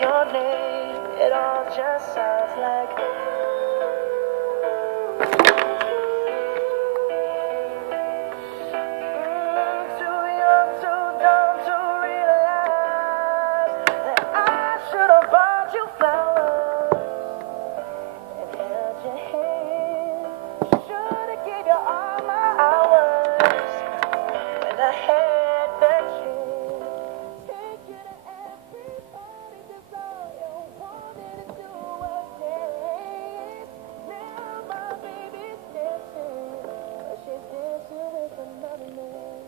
your name, it all just sounds like too young, too dumb to realize that I should have bought you flowers and held your hand. Should have gave you all my hours when I had the chance. Take you to every party, 'cause all you wanted to do was dance. Now my baby's dancing, but she's dancing with another man.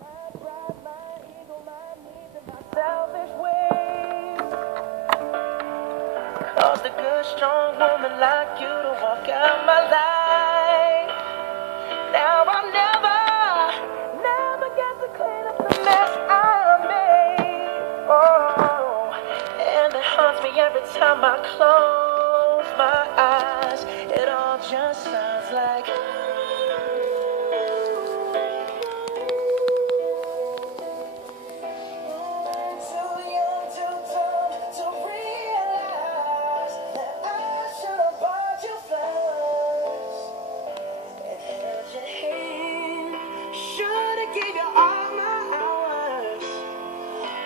I ride my ego, my needs, and my selfish ways. Caused a good, strong woman like you to walk out my life. Now I'll never get to clean up the mess I made. Oh, and it haunts me every time I close my eyes. It all just sounds like too young, too dumb to realize that I should have bought you flowers and held your hand. Should have gave you all my hours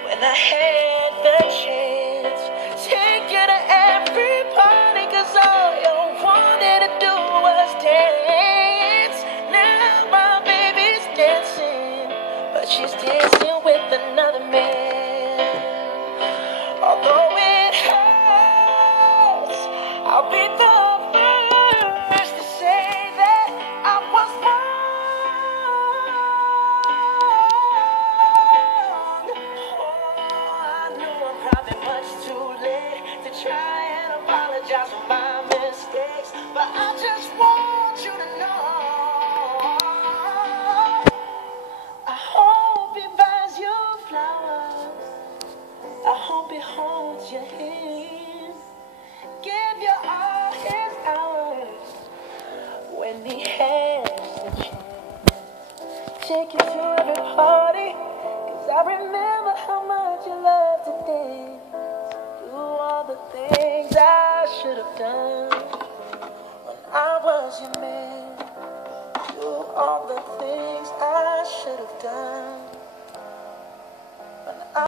when I had the chance. Take you to every party, 'cause all you wanted to do was dance. Now my baby's dancing, but she's dancing with another man. Although it hurts, I'll be the first to say that I was wrong. Oh, I know I'm probably much too late to try and apologize for my mistakes, but I just want you to know I hope he buys you flowers. I hope he holds your hand, give you all his hours when he has the chance. Take you to every party, 'cause I remember how much you loved to dance. Do all the things I should have done when I was your man. Do all the things I should have done.